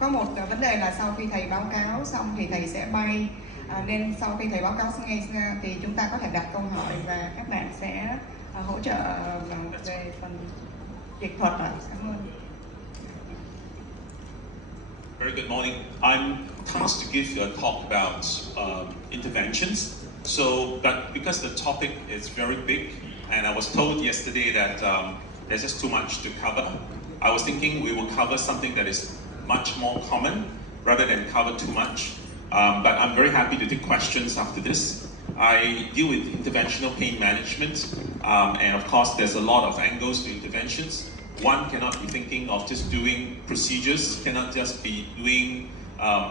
Có một vấn đề là sau khi thầy báo cáo xong thì thầy sẽ bay, nên sau khi thầy báo cáo xong thì chúng ta có thể đặt câu hỏi và các bạn sẽ hỗ trợ về phần dịch thuật. Cảm ơn. Very good morning. I'm tasked to give a talk about interventions. So, but because the topic is very big, and I was told yesterday that there's just too much to cover, I was thinking we will cover something that is much more common rather than cover too much. But I'm very happy to take questions after this. I deal with interventional pain management, and of course there's a lot of angles to interventions. One cannot be thinking of just doing procedures, cannot just be doing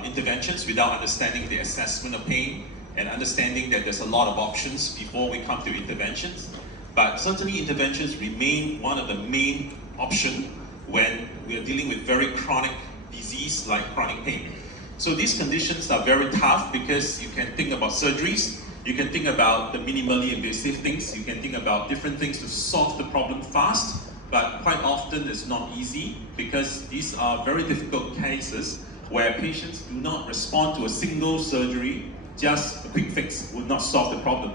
interventions without understanding the assessment of pain and understanding that there's a lot of options before we come to interventions. But certainly interventions remain one of the main options when we are dealing with very chronic disease like chronic pain. So these conditions are very tough because you can think about surgeries, you can think about the minimally invasive things, you can think about different things to solve the problem fast, but quite often it's not easy because these are very difficult cases where patients do not respond to a single surgery. Just a quick fix will not solve the problem.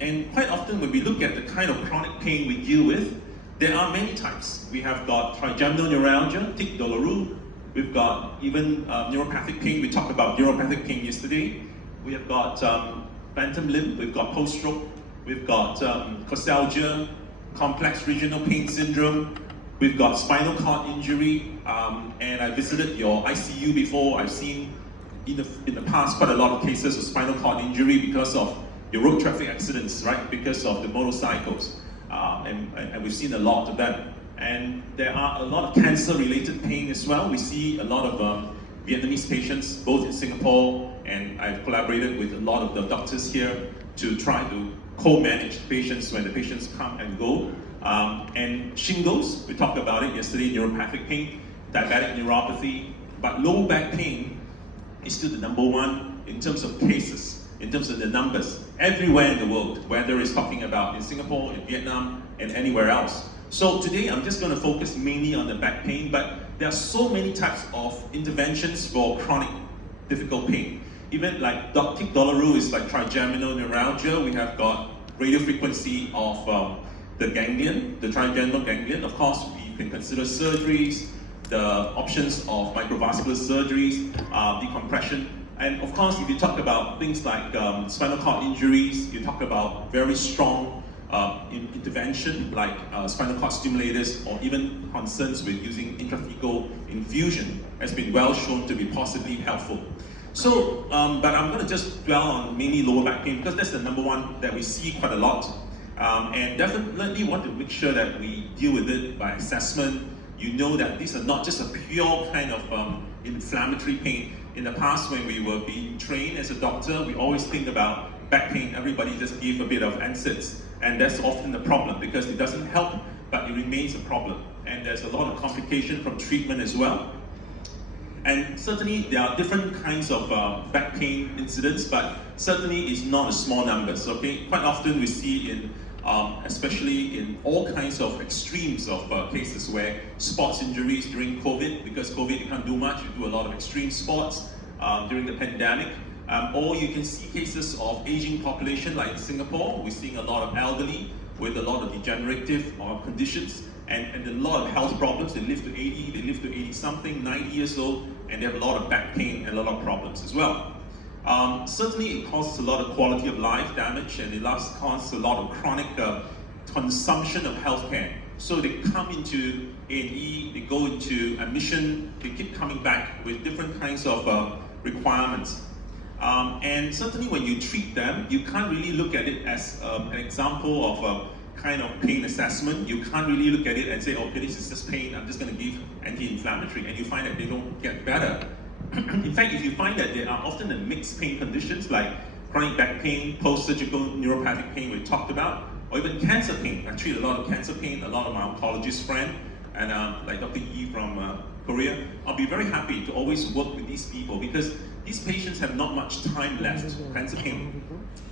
And quite often when we look at the kind of chronic pain we deal with, there are many types. We have got trigeminal neuralgia, tic douloureux. We've got even neuropathic pain. We talked about neuropathic pain yesterday. We have got phantom limb. We've got post-stroke. We've got costalgia, complex regional pain syndrome. We've got spinal cord injury. And I visited your ICU before. I've seen in the past quite a lot of cases of spinal cord injury because of your road traffic accidents, right? Because of the motorcycles. And we've seen a lot of them. And there are a lot of cancer-related pain as well. We see a lot of Vietnamese patients, both in Singapore, and I've collaborated with a lot of the doctors here to try to co-manage patients when the patients come and go. And shingles, we talked about it yesterday, neuropathic pain, diabetic neuropathy, but low back pain is still the number one in terms of cases, in terms of the numbers, everywhere in the world, whether it's talking about in Singapore, in Vietnam, and anywhere else. So today I'm just going to focus mainly on the back pain, but there are so many types of interventions for chronic difficult pain. Even like tic douloureux is like trigeminal neuralgia. We have got radiofrequency of the ganglion, the trigeminal ganglion. Of course, we can consider surgeries, the options of microvascular surgeries, decompression. And of course, if you talk about things like spinal cord injuries, you talk about very strong intervention like spinal cord stimulators, or even concerns with using intrathecal infusion has been well shown to be possibly helpful. So, but I'm going to just dwell on mainly lower back pain because that's the number one that we see quite a lot. And definitely want to make sure that we deal with it by assessment. You know that these are not just a pure kind of inflammatory pain. In the past, when we were being trained as a doctor, we always think about back pain. Everybody just give a bit of NSAIDs. And that's often the problem because it doesn't help, but it remains a problem. And there's a lot of complication from treatment as well. And certainly there are different kinds of back pain incidents, but certainly it's not a small numbers, okay? Quite often we see in, especially in all kinds of extremes of cases where sports injuries during COVID, because COVID you can't do much, you do a lot of extreme sports during the pandemic. Or you can see cases of aging population like in Singapore. We're seeing a lot of elderly with a lot of degenerative conditions and a lot of health problems. They live to 80, they live to 80 something, 90 years old, and they have a lot of back pain and a lot of problems as well. Certainly it causes a lot of quality of life damage, and it causes a lot of chronic consumption of healthcare. So they come into A&E, they go into admission, they keep coming back with different kinds of requirements. And certainly when you treat them, you can't really look at it as an example of a kind of pain assessment. You can't really look at it and say, okay, this is just pain, I'm just going to give anti-inflammatory, and you find that they don't get better. In fact, if you find that there are often a mixed pain conditions like chronic back pain, post-surgical neuropathic pain we talked about, or even cancer pain. I treat a lot of cancer pain, a lot of my oncologist friends, and like Dr. Yi from Korea. I'll be very happy to always work with these people because these patients have not much time left, cancer pain.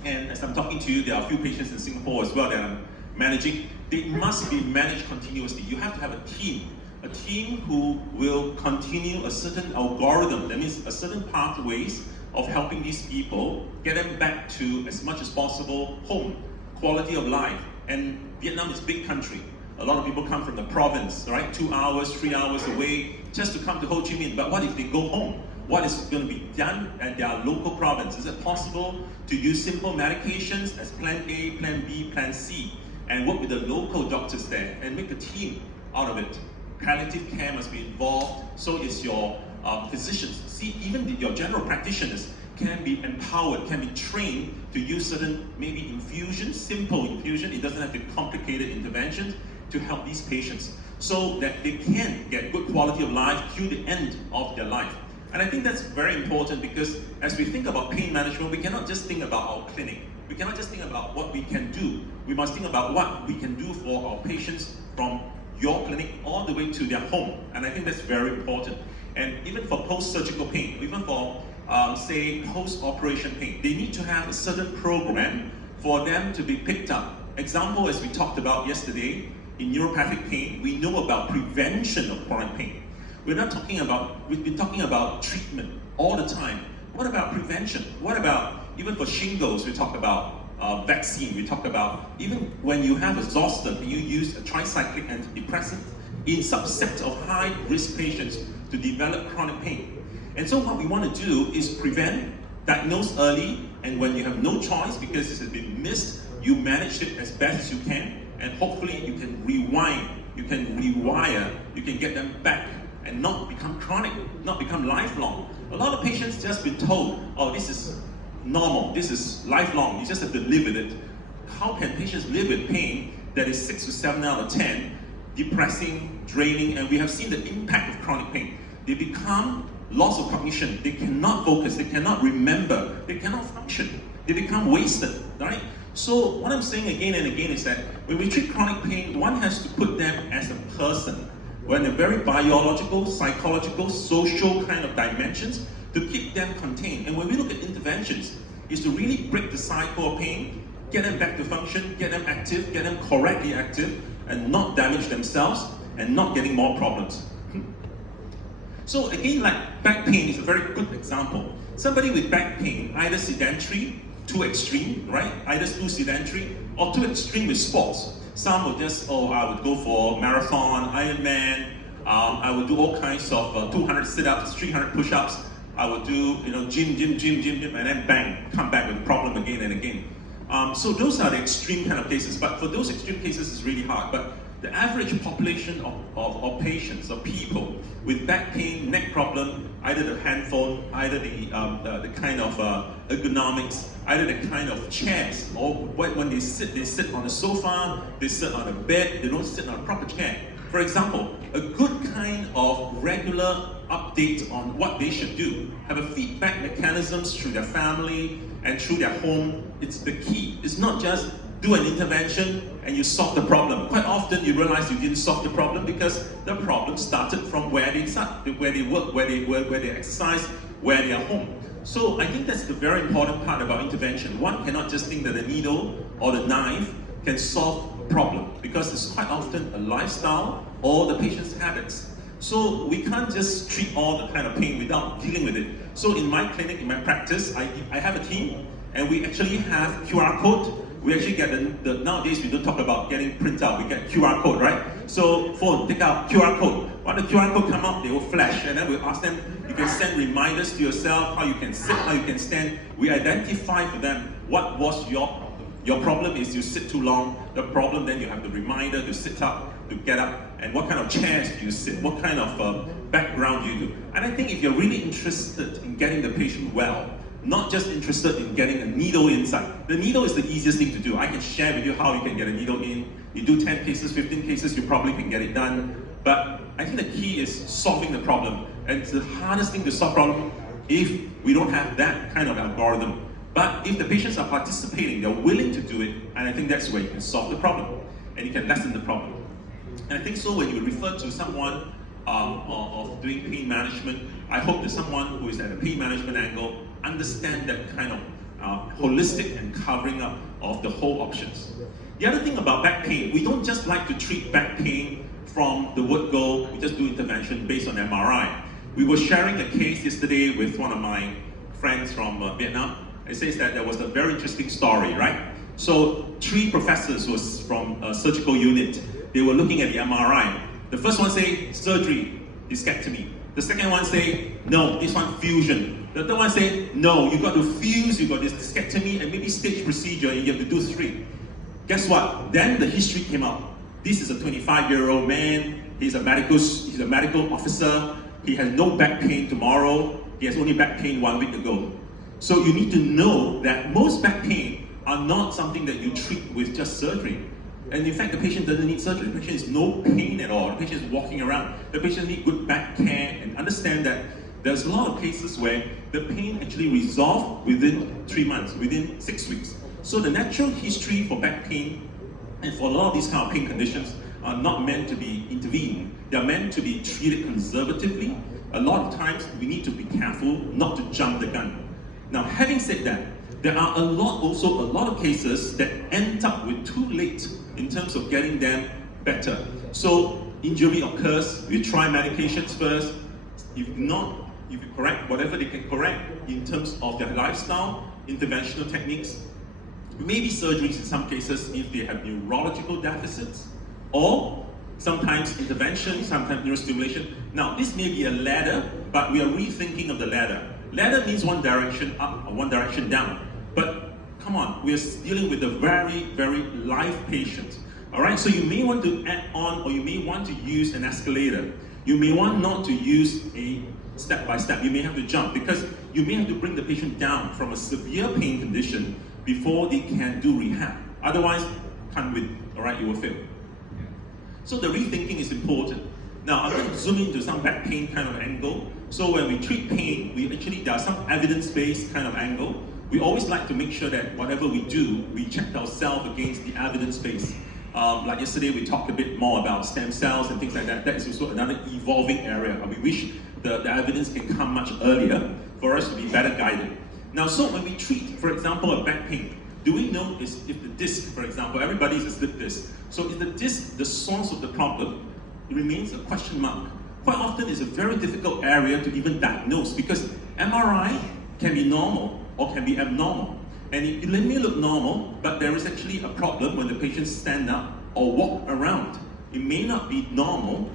And as I'm talking to you, there are a few patients in Singapore as well that I'm managing. They must be managed continuously. You have to have a team a team who will continue a certain algorithm, that means a certain pathways of helping these people, get them back to, as much as possible, home, quality of life. And Vietnam is a big country. A lot of people come from the province, right? 2 hours, 3 hours away just to come to Ho Chi Minh. But what if they go home? What is going to be done at their local province? Is it possible to use simple medications as plan A, plan B, plan C, and work with the local doctors there and make a team out of it? Palliative care must be involved, so is your physicians. See, even your general practitioners can be empowered, can be trained to use certain, maybe infusions, simple infusion. It doesn't have to be complicated interventions to help these patients so that they can get good quality of life till the end of their life. And I think that's very important because as we think about pain management, we cannot just think about our clinic. We cannot just think about what we can do. We must think about what we can do for our patients from your clinic all the way to their home. And I think that's very important. And even for post-surgical pain, even for, say, post-operation pain, they need to have a certain program for them to be picked up. Example, as we talked about yesterday, in neuropathic pain, we know about prevention of chronic pain. We've been talking about treatment all the time. What about prevention? What about, even for shingles, we talk about vaccine, we talk about, even when you have exhausted, you use a tricyclic antidepressant in subset of high-risk patients to develop chronic pain. And so what we want to do is prevent, diagnose early, and when you have no choice because this has been missed, you manage it as best as you can, and hopefully you can rewind, you can rewire, you can get them back and not become chronic, not become lifelong. A lot of patients just been told, oh, this is normal, this is lifelong, you just have to live with it. How can patients live with pain that is 6 to 7 out of 10, depressing, draining, and we have seen the impact of chronic pain. They become loss of cognition, they cannot focus, they cannot remember, they cannot function, they become wasted, right? So what I'm saying again and again is that when we treat chronic pain, one has to put them as a person. We're in a very biological, psychological, social kind of dimensions to keep them contained. And when we look at interventions, is to really break the cycle of pain, get them back to function, get them active, get them correctly active, and not damage themselves, and not getting more problems. So again, like back pain is a very good example. Somebody with back pain, either sedentary, too extreme, right? Either too sedentary, or too extreme with sports. Some will just, oh, I would go for marathon, Ironman, I would do all kinds of 200 sit-ups, 300 push-ups, I would do, gym, and then bang, come back with a problem again and again. So those are the extreme kind of cases, but for those extreme cases, it's really hard. But the average population of patients, of people with back pain, neck problem, either the handphone, either the kind of ergonomics, either the kind of chairs, or when they sit on a sofa, they sit on a bed, they don't sit on a proper chair. For example, a good kind of regular update on what they should do, have a feedback mechanisms through their family and through their home. It's the key. It's not just do an intervention and you solve the problem. Quite often you realize you didn't solve the problem because the problem started from where they work, where they exercise, where they are home. So I think that's the very important part about intervention. One cannot just think that the needle or the knife can solve a problem because it's quite often a lifestyle or the patient's habits. So we can't just treat all the kind of pain without dealing with it. So in my clinic, in my practice, I have a team and we actually have QR code. We actually get nowadays we don't talk about getting printout, we get QR code, right? So phone, take out QR code. When the QR code come out, they will flash and then we ask them, you can send reminders to yourself, how you can sit, how you can stand. We identify for them what was your problem. Your problem is you sit too long. The problem then you have the reminder to sit up, to get up, and what kind of chairs do you sit, what kind of background do you do. And I think if you're really interested in getting the patient well, not just interested in getting a needle inside. The needle is the easiest thing to do. I can share with you how you can get a needle in. You do 10 cases, 15 cases, you probably can get it done. But I think the key is solving the problem. And it's the hardest thing to solve problem if we don't have that kind of algorithm. But if the patients are participating, they're willing to do it, and I think that's where you can solve the problem, and you can lessen the problem. And I think so when you refer to someone of doing pain management, I hope that someone who is at a pain management angle understand that kind of holistic and covering up of the whole options. The other thing about back pain, we don't just like to treat back pain from the word go, we just just do intervention based on MRI. We were sharing a case yesterday with one of my friends from Vietnam. It says that there was a very interesting story, right? So 3 professors was from a surgical unit. They were looking at the MRI. The first one say surgery, discectomy. The second one say, no, this one fusion. The third one say, no, you got to fuse, you got this discectomy and maybe stage procedure and you have to do 3. Guess what? Then the history came out. This is a 25-year-old man, he's a medical officer, he has no back pain tomorrow, he has only back pain 1 week ago. So you need to know that most back pain are not something that you treat with just surgery. And in fact, the patient doesn't need surgery. The patient has no pain at all. The patient is walking around. The patient needs good back care and understand that there's a lot of cases where the pain actually resolves within 3 months, within 6 weeks. So the natural history for back pain and for a lot of these kind of pain conditions are not meant to be intervened. They're meant to be treated conservatively. A lot of times we need to be careful not to jump the gun. Now, having said that, there are a lot of cases that end up with too late in terms of getting them better. So injury occurs, we try medications first. If you correct whatever they can correct in terms of their lifestyle, interventional techniques, maybe surgeries in some cases if they have neurological deficits, or sometimes intervention, sometimes neurostimulation. Now, this may be a ladder, but we are rethinking of the ladder. Ladder means one direction up or one direction down. But come on, we're dealing with a very, very live patient. All right, so you may want to add on, or you may want to use an escalator. You may want not to use a step-by-step. You may have to jump because you may have to bring the patient down from a severe pain condition before they can do rehab. Otherwise, can't win, all right, you will fail. So the rethinking is important. Now, I'm going to zoom into some back pain kind of angle. So when we treat pain, there are some evidence-based kind of angle. We always like to make sure that whatever we do, we check ourselves against the evidence base. Like yesterday, we talked a bit more about stem cells and things like that. That is also another evolving area. We wish the evidence can come much earlier for us to be better guided. Now, so when we treat, for example, a back pain, do we know if the disc, for example, everybody's a slip disc. So is the disc the source of the problem? It remains a question mark. Quite often it's a very difficult area to even diagnose because MRI can be normal or can be abnormal. And it may look normal, but there is actually a problem when the patient stand up or walk around. It may not be normal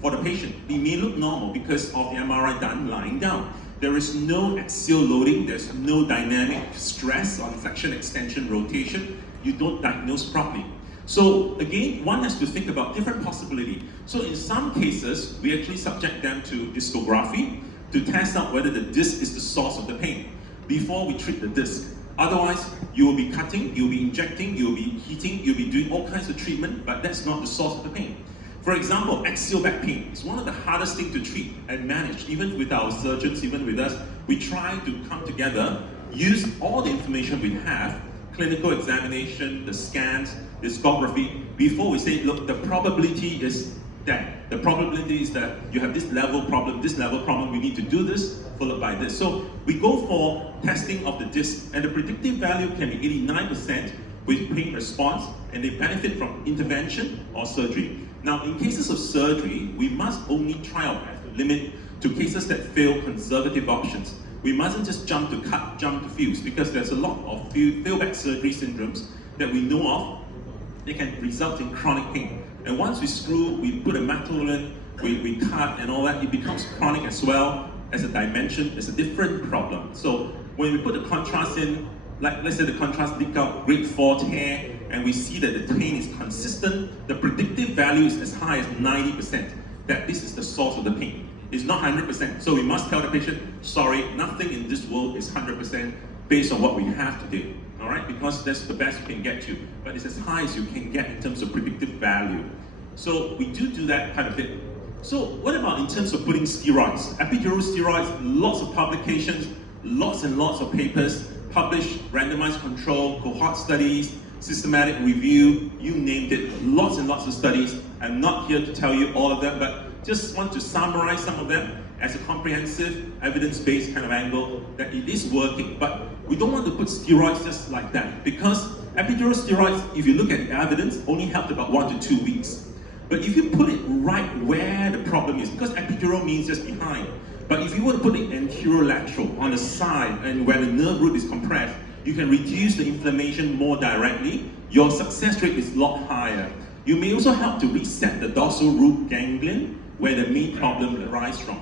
for the patient. It may look normal because of the MRI done lying down. There is no axial loading, there's no dynamic stress on flexion, extension, rotation. You don't diagnose properly. So again, one has to think about different possibility. So in some cases, we actually subject them to discography to test out whether the disc is the source of the pain before we treat the disc. Otherwise, you will be cutting, you'll be injecting, you'll be heating, you'll be doing all kinds of treatment, but that's not the source of the pain. For example, axial back pain is one of the hardest things to treat and manage. Even with our surgeons, even with us, we try to come together, use all the information we have, clinical examination, the scans, discography, before we say, look, the probability is that. The probability is that you have this level problem, we need to do this, followed by this. So we go for testing of the disc, and the predictive value can be 89% with pain response, and they benefit from intervention or surgery. Now, in cases of surgery, we must only try our best to limit to cases that fail conservative options. We mustn't just jump to cut, jump to fuse, because there's a lot of failback surgery syndromes that we know of. They can result in chronic pain. And once we screw, we put a metal in, we cut and all that, it becomes chronic as well as a dimension. It's a different problem. So when we put the contrast in, like let's say the contrast leak out grade 4 tear, and we see that the pain is consistent, the predictive value is as high as 90%, that this is the source of the pain. It's not 100%. So we must tell the patient, sorry, nothing in this world is 100% based on what we have to do. All right, because that's the best we can get to, but it's as high as you can get in terms of predictive value. So we do that kind of bit. So what about in terms of putting steroids? Epidural steroids, lots of publications, lots and lots of papers, published, randomized control, cohort studies, systematic review, you named it, lots and lots of studies. I'm not here to tell you all of them, but just want to summarize some of them as a comprehensive, evidence-based kind of angle that it is working. But we don't want to put steroids just like that, because epidural steroids, if you look at the evidence, only helped about 1 to 2 weeks. But if you put it right where the problem is, because epidural means just behind, but if you were to put it anterolateral on the side and where the nerve root is compressed, you can reduce the inflammation more directly. Your success rate is a lot higher. You may also help to reset the dorsal root ganglion where the main problem arises from.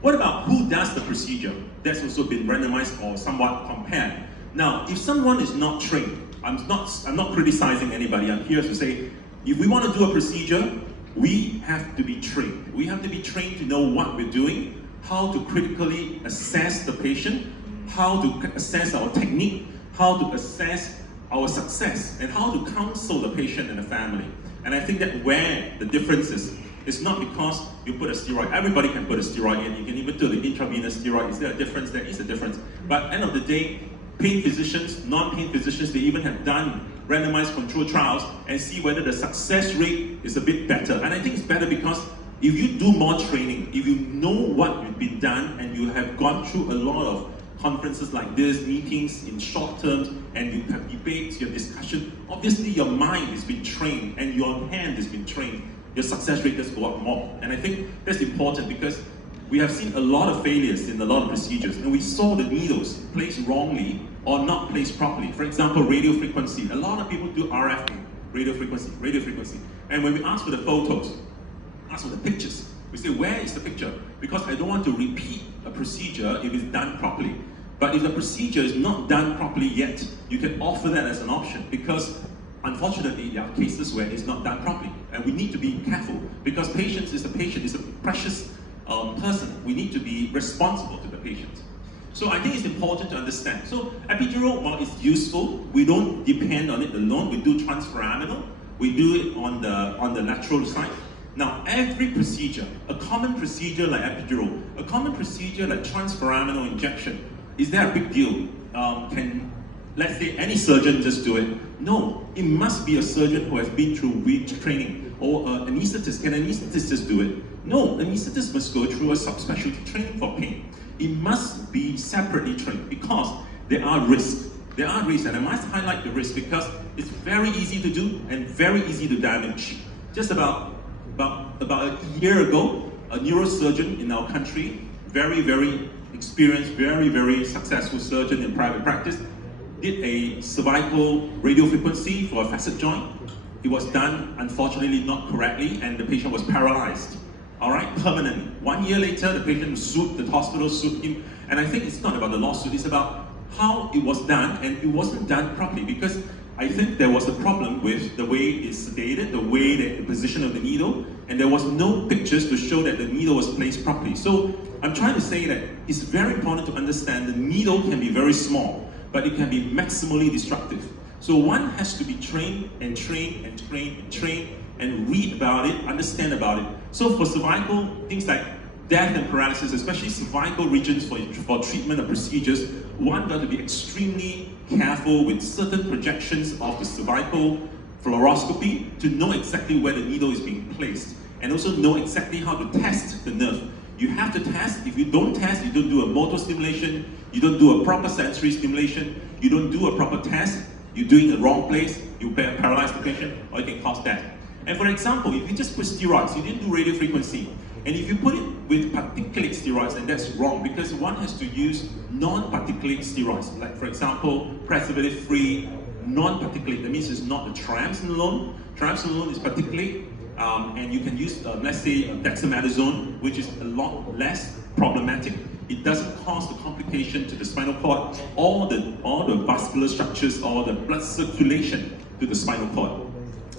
What about who does the procedure? That's also been randomized or somewhat compared. Now, if someone is not trained, I'm not criticizing anybody. I'm here to say, if we want to do a procedure, we have to be trained. We have to be trained to know what we're doing, how to critically assess the patient, how to assess our technique, how to assess our success, and how to counsel the patient and the family. And I think that where the difference is, it's not because you put a steroid. Everybody can put a steroid in. You can even do the intravenous steroid. Is there a difference? There is a difference. But at the end of the day, pain physicians, non-pain physicians, they even have done randomized control trials and see whether the success rate is a bit better. And I think it's better because if you do more training, if you know what has been done and you have gone through a lot of conferences like this, meetings in short terms, and you have debates, you have discussion, obviously your mind has been trained and your hand has been trained. Your success rate does go up more. And I think that's important because we have seen a lot of failures in a lot of procedures, and we saw the needles placed wrongly or not placed properly. For example, radio frequency. A lot of people do RF, radio frequency. And when we ask for the photos, ask for the pictures, we say, where is the picture? Because I don't want to repeat a procedure if it's done properly. But if the procedure is not done properly yet, you can offer that as an option, because unfortunately, there are cases where it's not done properly. And we need to be careful, because patient is a precious person. We need to be responsible to the patient. So I think it's important to understand. So epidural, while it's useful, we don't depend on it alone. We do transforaminal. We do it on the lateral side. Now, every procedure, a common procedure like epidural, a common procedure like transforaminal injection, is there a big deal? Can, let's say, any surgeon just do it? No, it must be a surgeon who has been through weak training, or an anesthetist. Can an anesthetist just do it? No, an anesthetist must go through a subspecialty training for pain. It must be separately trained because there are risks. There are risks, and I must highlight the risk because it's very easy to do and very easy to damage. Just about a year ago, a neurosurgeon in our country, very experienced, very successful surgeon in private practice, did a cervical radiofrequency for a facet joint. It was done, unfortunately, not correctly, and the patient was paralyzed. All right, permanently. 1 year later, the patient sued, the hospital sued him, and I think it's not about the lawsuit, it's about how it was done, and it wasn't done properly, because I think there was a problem with the way it's sedated, the way the position of the needle, and there was no pictures to show that the needle was placed properly. So I'm trying to say that it's very important to understand the needle can be very small, but it can be maximally destructive. So one has to be trained and read about it, understand about it. So for cervical, things like death and paralysis, especially cervical regions for treatment of procedures, one got to be extremely careful with certain projections of the cervical fluoroscopy to know exactly where the needle is being placed, and also know exactly how to test the nerve. You have to test. If you don't test, you don't do a motor stimulation, you don't do a proper sensory stimulation, you don't do a proper test, you're doing the wrong place, you paralyze the patient, or you can cause death. And for example, if you just put steroids, you didn't do radiofrequency, and if you put it with particulate steroids, then that's wrong, because one has to use non-particulate steroids, like for example, preservative-free, non-particulate. That means it's not the triamcinolone. Triamcinolone is particulate, and you can use, let's say, dexamethasone, which is a lot less problematic. It doesn't cause the complication to the spinal cord, all the vascular structures, or the blood circulation to the spinal cord.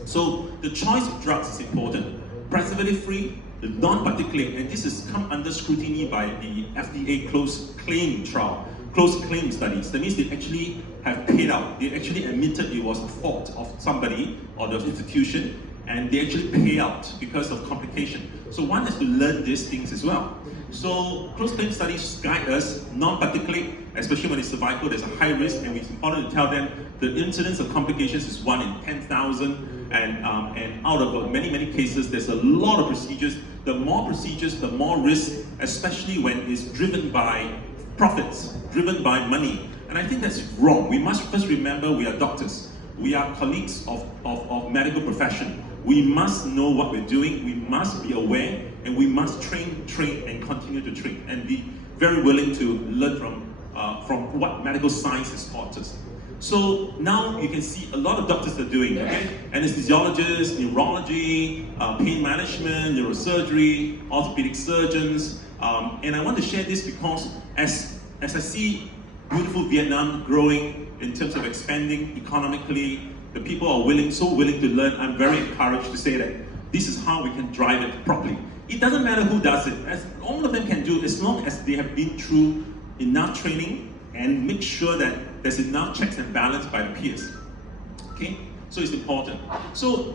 So the choice of drugs is important. Preservative-free, the non-particulate, and this has come under scrutiny by the FDA closed claim trial, closed claim studies. That means they actually have paid out. They actually admitted it was a fault of somebody or the institution, and they actually pay out because of complication. So one has to learn these things as well. So closed claim studies guide us, non-particulate, especially when it's cervical, there's a high risk, and it's important to tell them the incidence of complications is 1 in 10,000, and out of many cases, there's a lot of procedures. The more procedures, the more risk, especially when it's driven by profits, driven by money. And I think that's wrong. We must first remember we are doctors. We are colleagues of medical profession. we must know what we're doing, we must be aware, and we must train, and continue to train, and be very willing to learn from what medical science has taught us. So now you can see a lot of doctors are doing, okay? Anesthesiologists, neurology, pain management, neurosurgery, orthopedic surgeons, and I want to share this because as I see beautiful Vietnam growing in terms of expanding economically, the people are so willing to learn. I'm very encouraged to say that this is how we can drive it properly. It doesn't matter who does it, as all of them can do, as long as they have been through enough training and make sure that there's enough checks and balance by the peers. Okay, so it's important. So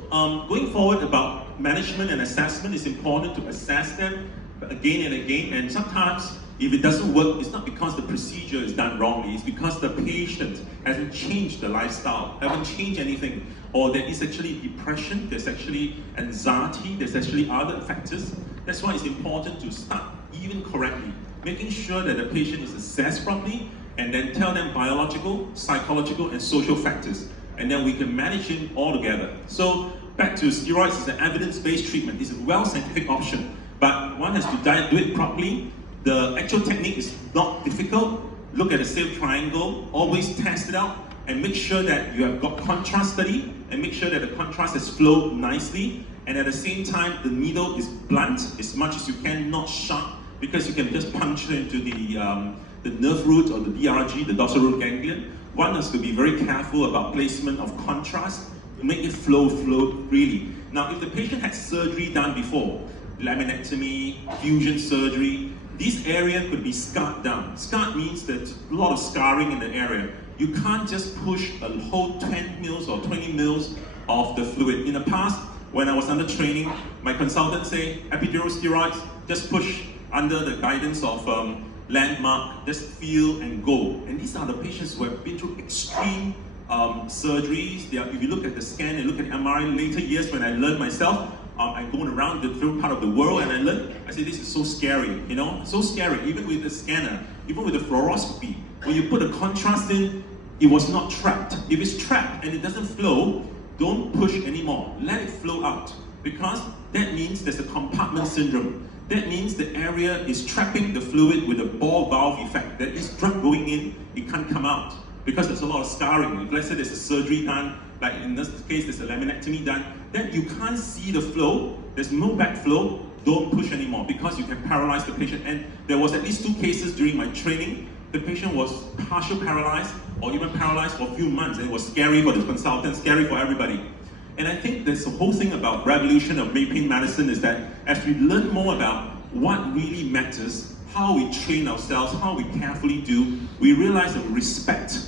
going forward about management and assessment, it's important to assess them again and again, and sometimes if it doesn't work, it's not because the procedure is done wrongly, it's because the patient hasn't changed the lifestyle, haven't changed anything, or there is actually depression, there's actually anxiety, there's actually other factors. That's why it's important to start even correctly, making sure that the patient is assessed properly, and then tell them biological, psychological, and social factors, and then we can manage him all together. So back to steroids, is an evidence-based treatment. It's a well-scientific option, but one has to do it properly. The actual technique is not difficult. Look at the same triangle, always test it out, and make sure that you have got contrast study, and make sure that the contrast has flowed nicely, and at the same time, the needle is blunt as much as you can, not sharp, because you can just puncture into the nerve root or the DRG, the dorsal root ganglion. One has to be very careful about placement of contrast to make it flow freely. Now, if the patient had surgery done before, laminectomy, fusion surgery, this area could be scarred down. Scarred means there's a lot of scarring in the area. You can't just push a whole 10 mils or 20 mils of the fluid. In the past, when I was under training, my consultant say, epidural steroids, just push under the guidance of landmark, just feel and go. And these are the patients who have been through extreme surgeries. If you look at the scan and look at the MRI later years when I learned myself, I'm going around the different part of the world and I learned, I say, this is so scary, you know, so scary, even with the scanner, even with the fluoroscopy. When you put a contrast in, it was not trapped. If it's trapped and it doesn't flow, don't push anymore. Let it flow out, because that means there's a compartment syndrome. That means the area is trapping the fluid with a ball valve effect. That is drug going in, it can't come out, because there's a lot of scarring. If let's say there's a surgery done, like in this case there's a laminectomy done, then you can't see the flow, there's no backflow, don't push anymore, because you can paralyze the patient. And there was at least 2 cases during my training. The patient was partial paralyzed or even paralyzed for a few months, and it was scary for the consultant, scary for everybody. And I think there's the whole thing about revolution of pain medicine is that as we learn more about what really matters, how we train ourselves, how we carefully do, we realize and respect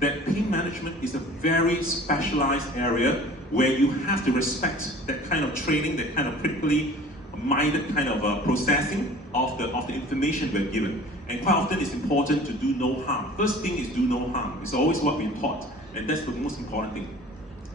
that pain management is a very specialized area where you have to respect that kind of training, that kind of critically minded kind of processing of the information we're given. And quite often it's important to do no harm. First thing is do no harm. It's always what we're taught, and that's the most important thing.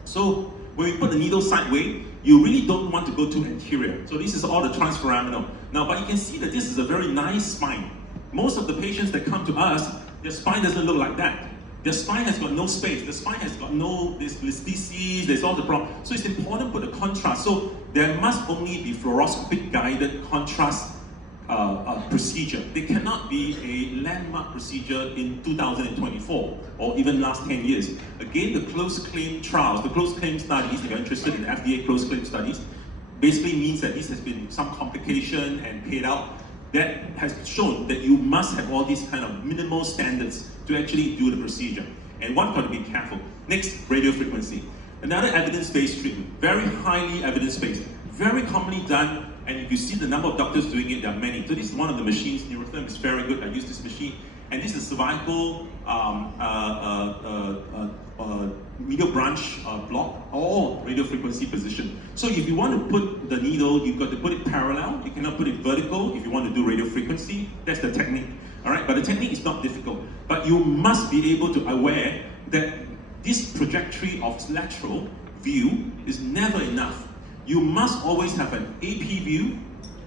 So when we put the needle sideways, you really don't want to go too anterior. So this is all the transforaminal. Now, but you can see that this is a very nice spine. Most of the patients that come to us, their spine doesn't look like that. Their spine has got no space. The spine has got there's listhesis, there's all the problem. So it's important to put a contrast. So there must only be fluoroscopic guided contrast procedure. There cannot be a landmark procedure in 2024 or even last 10 years. Again, the closed claim trials, the closed claim studies, if you're interested in FDA closed claim studies, basically means that this has been some complication and paid out. That has shown that you must have all these kind of minimal standards to actually do the procedure. And one got to be careful. Next, radiofrequency. Another evidence-based treatment, very highly evidence-based, very commonly done, and if you see the number of doctors doing it, there are many. So this is one of the machines, Neurotherm is very good, I use this machine, and this is cervical medial branch block, all radiofrequency position. So if you want to put the needle, you've got to put it parallel, you cannot put it vertical if you want to do radiofrequency, that's the technique. All right, but the technique is not difficult, but you must be able to aware that this trajectory of lateral view is never enough. You must always have an AP view,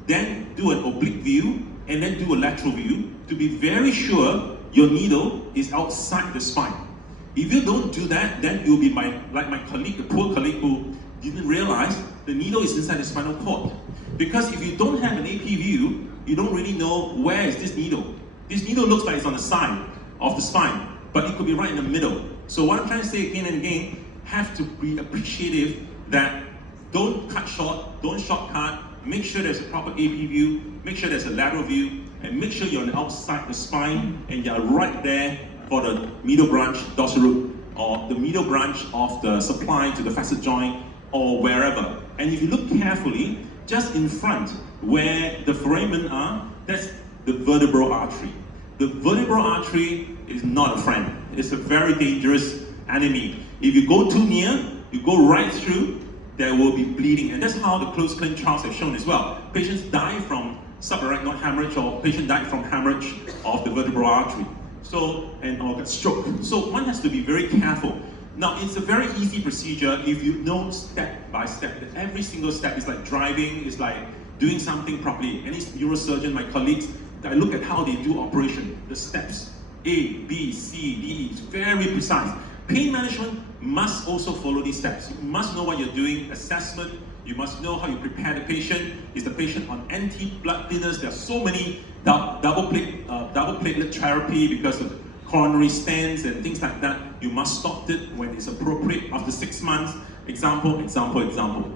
then do an oblique view, and then do a lateral view to be very sure your needle is outside the spine. If you don't do that, then you'll be like my colleague, the poor colleague who didn't realize the needle is inside the spinal cord. Because if you don't have an AP view, you don't really know where is this needle. This needle looks like it's on the side of the spine, but it could be right in the middle. So what I'm trying to say again and again, have to be appreciative that don't cut short, don't shortcut, make sure there's a proper AP view, make sure there's a lateral view, and make sure you're on the outside the spine and you're right there for the medial branch dorsal root, or the medial branch of the supply to the facet joint, or wherever. And if you look carefully, just in front where the foramen are, that's the vertebral artery. The vertebral artery is not a friend. It's a very dangerous enemy. If you go too near, you go right through, there will be bleeding. And that's how the closed clin trials have shown as well. Patients die from subarachnoid hemorrhage, or patient died from hemorrhage of the vertebral artery. So, or get stroke. So one has to be very careful. Now, it's a very easy procedure if you know step by step. Every single step is like driving, it's like doing something properly. Any neurosurgeon, my colleagues, I look at how they do operation, the steps, A, B, C, D, E, it's very precise. Pain management must also follow these steps. You must know what you're doing, assessment, you must know how you prepare the patient. Is the patient on anti-blood thinners? There are so many double platelet therapy because of coronary stents and things like that. You must stop it when it's appropriate after 6 months. Example, example, example.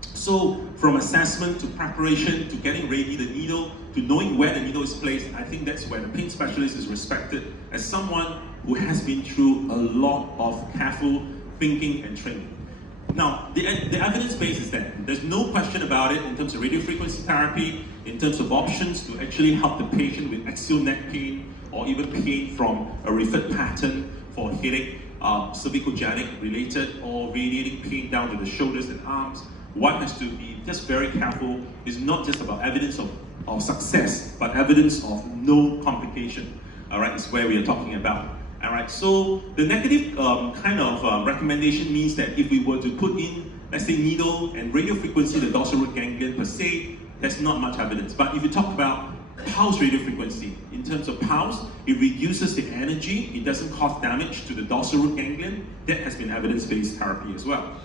So from assessment to preparation to getting ready the needle to knowing where the needle is placed, I think that's where the pain specialist is respected as someone who has been through a lot of careful thinking and training. Now, the evidence base is there. There's no question about it in terms of radiofrequency therapy, in terms of options to actually help the patient with axial neck pain or even pain from a referred pattern for headache, cervicogenic related or radiating pain down to the shoulders and arms. One has to be just very careful. It's not just about evidence of success, but evidence of no complication. All right, is where we are talking about. All right, so the negative recommendation means that if we were to put in, let's say, needle and radiofrequency, the dorsal root ganglion per se, there's not much evidence. But if you talk about pulse radiofrequency, in terms of pulse, it reduces the energy, it doesn't cause damage to the dorsal root ganglion. That has been evidence-based therapy as well.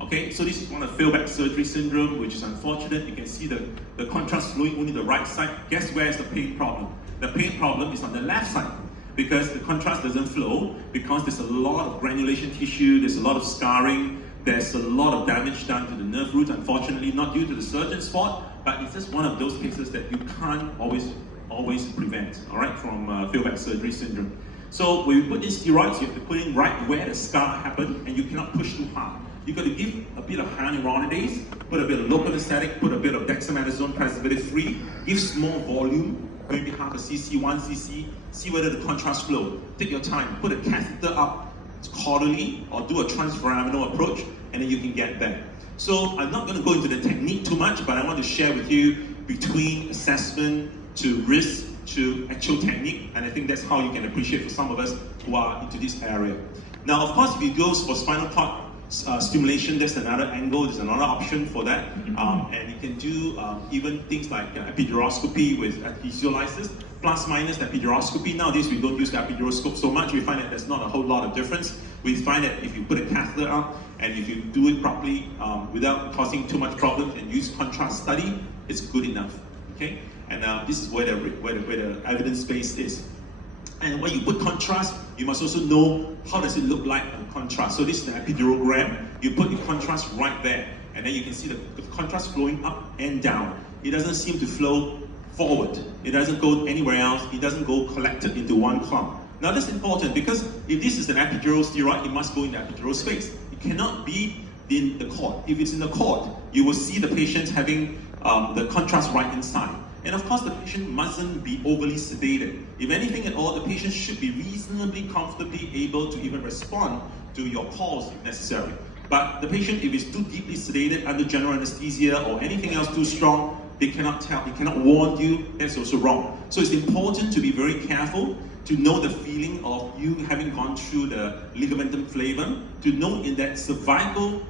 Okay, so this is one of failback surgery syndrome, which is unfortunate. You can see the contrast flowing only the right side. Guess where is the pain problem? The pain problem is on the left side, because the contrast doesn't flow, because there's a lot of granulation tissue, there's a lot of scarring, there's a lot of damage done to the nerve roots, unfortunately, not due to the surgeon's fault, but it's just one of those cases that you can't always prevent, all right, from failback surgery syndrome. So when you put in steroids, you have to put in right where the scar happened, and you cannot push too hard. You've got to give a bit of hyaluronidase, put a bit of local anesthetic, put a bit of dexamethasone preservative-free, give small volume, maybe half a cc, 1 cc, see whether the contrast flow. Take your time, put a catheter up caudally or do a transforaminal approach, and then you can get there. So I'm not going to go into the technique too much, but I want to share with you between assessment to risk to actual technique, and I think that's how you can appreciate for some of us who are into this area. Now, of course, if you go for spinal cord stimulation, there's another angle, there's another option for that. And you can do even things like epiduroscopy with anesthesiolizers, plus minus epiduroscopy. Nowadays we don't use the epiduroscope so much. We find that there's not a whole lot of difference. We find that if you put a catheter up and if you do it properly without causing too much problems and use contrast study, it's good enough. Okay, and this is where the evidence base is. And when you put contrast, you must also know how does it look like on contrast. So this is the epidurogram. You put the contrast right there, and then you can see the contrast flowing up and down. It doesn't seem to flow forward. It doesn't go anywhere else. It doesn't go collected into one clump. Now that's important because if this is an epidural steroid, it must go in the epidural space. It cannot be in the cord. If it's in the cord, you will see the patient having the contrast right inside. And of course, the patient mustn't be overly sedated. If anything at all, the patient should be reasonably comfortably able to even respond to your calls if necessary. But the patient, if it's too deeply sedated under general anesthesia or anything else too strong, they cannot tell, they cannot warn you, that's also wrong. So it's important to be very careful, to know the feeling of you having gone through the ligamentum flavum, to know in that cervical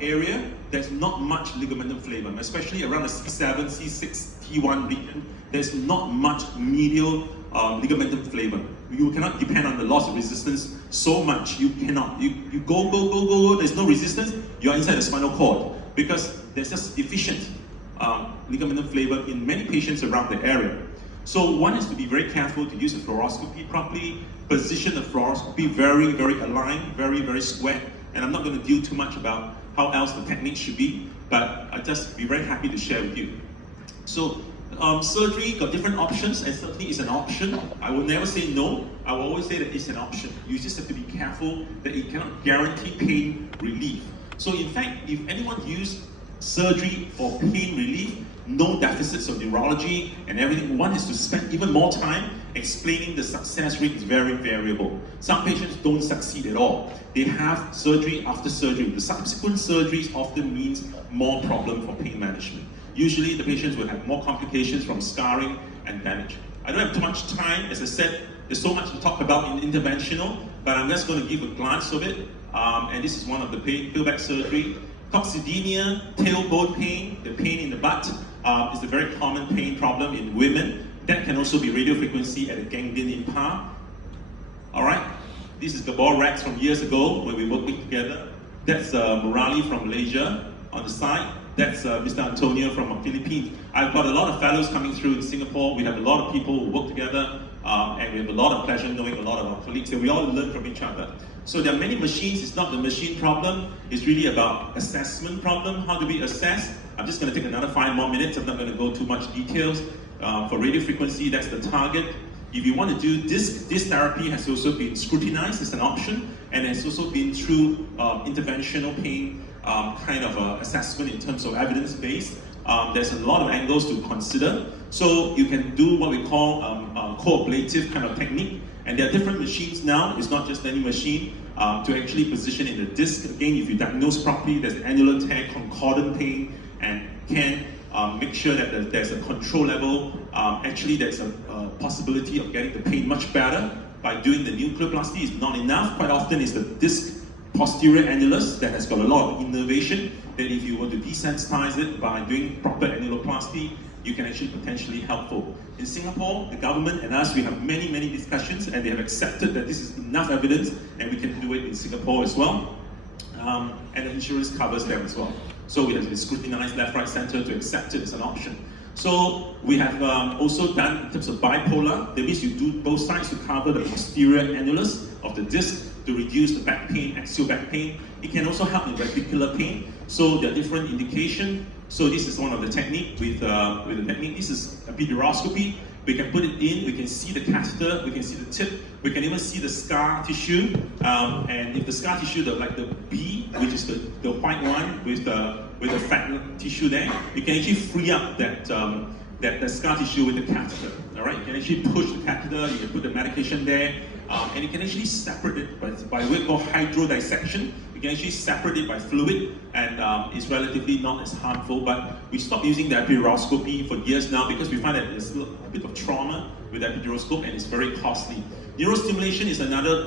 area, there's not much ligamentum flavum, especially around the C7, C6, T1 region, there's not much medial ligamentum flavum. You cannot depend on the loss of resistance so much. You cannot. You go, there's no resistance, you're inside the spinal cord. because there's just deficient ligamentum flavor in many patients around the area. So one has to be very careful to use a fluoroscopy properly, position the fluoroscopy very, very aligned, very, very square. And I'm not going to deal too much about how else the technique should be, but I'll just be very happy to share with you. So surgery got different options, and certainly is an option. I will never say no. I will always say that it's an option. You just have to be careful that it cannot guarantee pain relief. So in fact, if anyone used surgery for pain relief, no deficits of neurology and everything, one is to spend even more time explaining the success rate is very variable. Some patients don't succeed at all. They have surgery after surgery. The subsequent surgeries often means more problem for pain management. Usually the patients will have more complications from scarring and damage. I don't have too much time. As I said, there's so much to talk about in interventional, but I'm just going to give a glance of it. And this is one of the peelback surgery. Coccydynia, tailbone pain, the pain in the butt, is a very common pain problem in women. That can also be radiofrequency at a ganglion impar. All right, this is the ball racks from years ago when we worked together. That's Murali from Malaysia on the side. That's Mr. Antonio from the Philippines. I've got a lot of fellows coming through in Singapore. We have a lot of people who work together, and we have a lot of pleasure knowing a lot of our colleagues here. We all learn from each other. So there are many machines. It's not the machine problem. It's really about assessment problem. How do we assess? I'm just going to take another 5 more minutes. I'm not going to go too much details. For radiofrequency, that's the target. If you want to do disc therapy has also been scrutinized as an option, and has also been through interventional pain kind of assessment in terms of evidence-based. There's a lot of angles to consider. So you can do what we call co-ablative kind of technique. And there are different machines now. It's not just any machine to actually position in the disc. Again, if you diagnose properly, there's annular tear, concordant pain, and can make sure that there's a control level. Actually, there's a possibility of getting the pain much better by doing the nucleoplasty. Is not enough. Quite often, it's the disc posterior annulus that has got a lot of innervation, that if you were to desensitize it by doing proper annuloplasty, you can actually potentially helpful. In Singapore, the government and us, we have many, many discussions, and they have accepted that this is enough evidence, and we can do it in Singapore as well. And the insurance covers them as well. So we have to scrutinize left, right, center to accept it as an option. So we have also done in terms of bipolar. That means you do both sides to cover the posterior annulus of the disc to reduce the back pain, axial back pain. It can also help in radicular pain. So there are different indications. So this is one of the technique with the technique. This is epiduroscopy. We can put it in, we can see the catheter, we can see the tip, we can even see the scar tissue. And if the scar tissue, like the B, which is the white one with the fat tissue there, you can actually free up that scar tissue with the catheter. All right, you can actually push the catheter, you can put the medication there, and you can actually separate it by what we call hydrodissection. You can actually separate it by fluid, and it's relatively not as harmful. But we stopped using the epiduroscopy for years now because we find that there's a bit of trauma with the epiduroscope, and it's very costly. Neurostimulation is another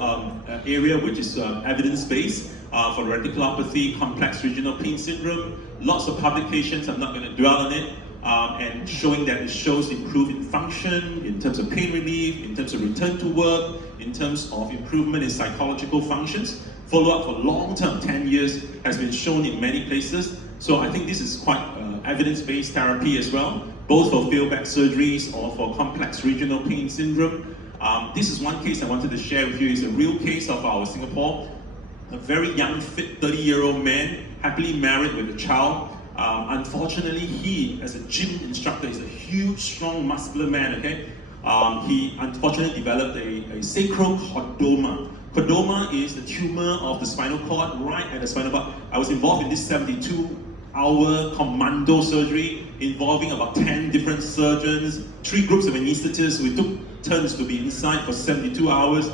area which is evidence-based for radiculopathy, complex regional pain syndrome. Lots of publications, I'm not going to dwell on it, and showing that it shows improvement in function, in terms of pain relief, in terms of return to work, in terms of improvement in psychological functions. Follow-up for long-term, 10 years, has been shown in many places. So I think this is quite evidence-based therapy as well, both for peelback surgeries or for complex regional pain syndrome. This is one case I wanted to share with you. It's a real case of our Singapore. A very young, fit 30-year-old man, happily married with a child. Unfortunately, he, as a gym instructor, is a huge, strong, muscular man, okay? He unfortunately developed a sacrochordoma. Chordoma is the tumor of the spinal cord, right at the spinal cord. I was involved in this 72-hour commando surgery involving about 10 different surgeons, 3 groups of anesthetists. We took turns to be inside for 72 hours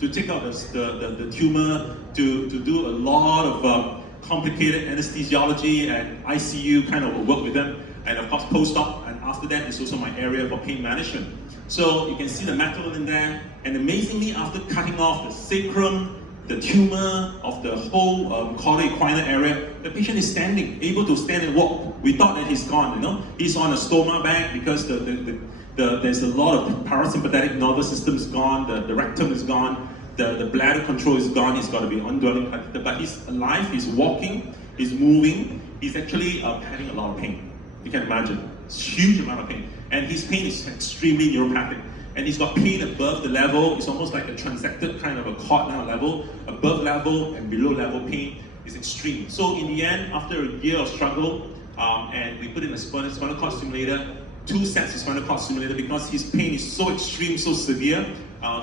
to take out the tumor, to do a lot of complicated anesthesiology and ICU kind of work with them, and of course post-op, and after that is also my area for pain management. So you can see the metal in there, and amazingly, after cutting off the sacrum, the tumor of the whole chordoequina area, the patient is standing, able to stand and walk. We thought that he's gone, you know. He's on a stoma bag because there's a lot of parasympathetic nervous system is gone, the rectum is gone, the bladder control is gone, he's got to be on dwelling catheter, but he's alive, he's walking he's moving, he's actually having a lot of pain. You can imagine, huge amount of pain. And his pain is extremely neuropathic. And he's got pain above the level. It's almost like a transected kind of a cord now level. Above level and below level pain is extreme. So in the end, after a year of struggle, and we put in a spinal cord stimulator, 2 sets of spinal cord stimulator, because his pain is so extreme, so severe.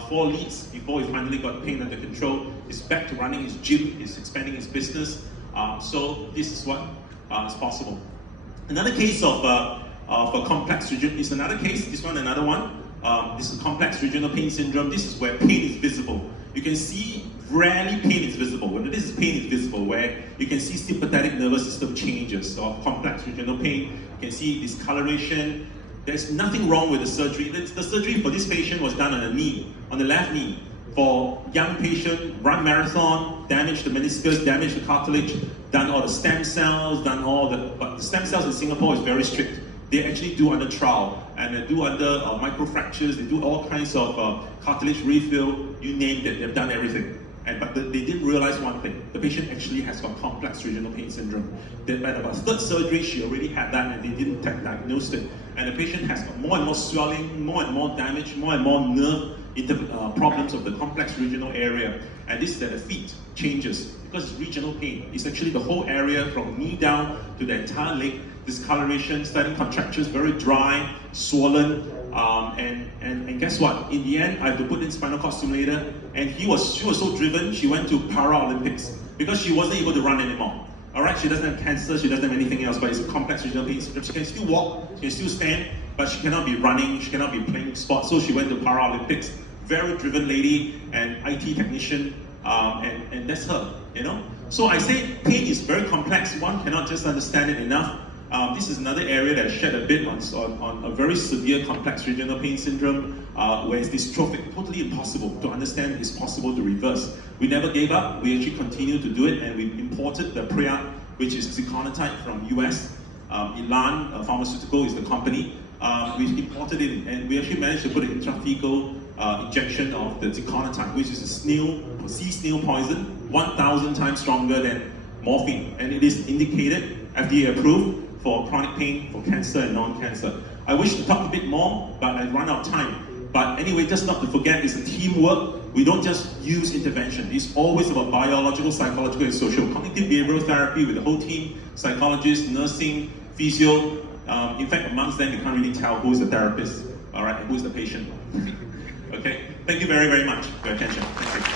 4 leads before he finally got pain under control. He's back to running his gym, he's expanding his business. So this is what is possible. Another case of a complex region is another case, this one another one. This is complex regional pain syndrome. This is where pain is visible. You can see rarely pain is visible. When this is pain is visible, where you can see sympathetic nervous system changes of complex regional pain. You can see discoloration. There's nothing wrong with the surgery. The surgery for this patient was done on the knee, on the left knee. For young patient, run marathon, damage the meniscus, damage the cartilage, done all the stem cells, but the stem cells in Singapore is very strict. They actually do under trial, and they do under microfractures, they do all kinds of cartilage refill, you name it, they've done everything. But they didn't realize one thing, the patient actually has got complex regional pain syndrome. Then by about 3rd surgery, she already had that and they didn't diagnose it. And the patient has got more and more swelling, more and more damage, more and more nerve problems of the complex regional area. And this is at the feet, changes, because it's regional pain. It's actually the whole area from knee down to the entire leg, discoloration, starting contractures, very dry, swollen, and guess what? In the end, I had to put in spinal cord stimulator, and she was so driven, she went to Paralympics because she wasn't able to run anymore. All right, she doesn't have cancer, she doesn't have anything else, but it's a complex regional pain syndrome. She can still walk, she can still stand, but she cannot be running, she cannot be playing sports, so she went to Paralympics. Very driven lady, and IT technician, and that's her, you know? So I say pain is very complex, one cannot just understand it enough. This is another area that I shed a bit on a very severe complex regional pain syndrome, where it's dystrophic, totally impossible to understand, it's possible to reverse. We never gave up, we actually continued to do it, and we imported the Priap, which is ziconotide from US. Elan Pharmaceutical is the company. We imported it, and we actually managed to put an intrathecal injection of the ziconotide, which is a sea snail poison, 1,000 times stronger than morphine, and it is indicated, FDA approved, for chronic pain, for cancer and non-cancer. I wish to talk a bit more, but I run out of time. But anyway, just not to forget, it's a teamwork. We don't just use intervention. It's always about biological, psychological, and social. Cognitive behavioral therapy with the whole team, psychologists, nursing, physio. In fact, amongst them, you can't really tell who is the therapist, all right, and who is the patient. Okay, thank you very, very much for your attention. Thank you.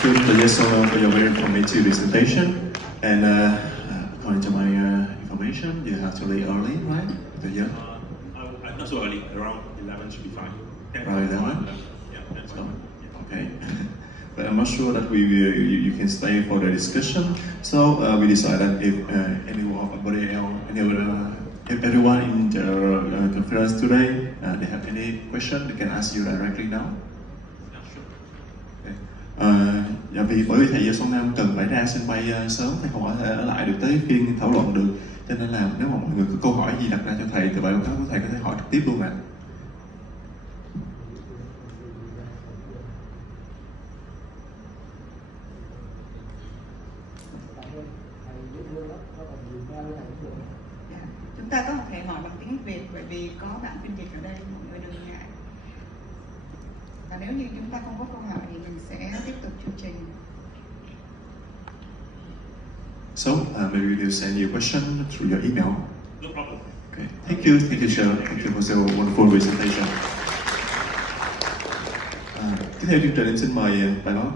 Thank you, Dr. Yeo Sow Nam, for your very informative presentation. And according to my information, you have to leave early, right? I'm not so early. Around 11 should be fine. Around 11? Yeah, that's fine. Okay. But I'm not sure that you can stay for the discussion. So we decided if anybody else, if everyone in the conference today, they have any question, they can ask you directly now. Dạ bởi vì thầy Yeo Sow Nam cần phải ra sân bay sớm, thầy không thể ở lại được tới phiên thảo luận được, cho nên là nếu mà mọi người có câu hỏi gì đặt ra cho thầy thì bài báo cáo của thầy có thể hỏi trực tiếp luôn ạ. Chúng ta có thể hỏi bằng tiếng Việt bởi vì có bạn phiên dịch ở đây, mọi người đừng ngại. Và nếu như chúng ta không có câu hỏi thì mình sẽ tiếp tục chương trình. So maybe we'll send you a question through your email. No problem. Okay. Thank you, Cheryl. Thank you for the wonderful presentation. Tiếp theo chương trình, xin mời bài báo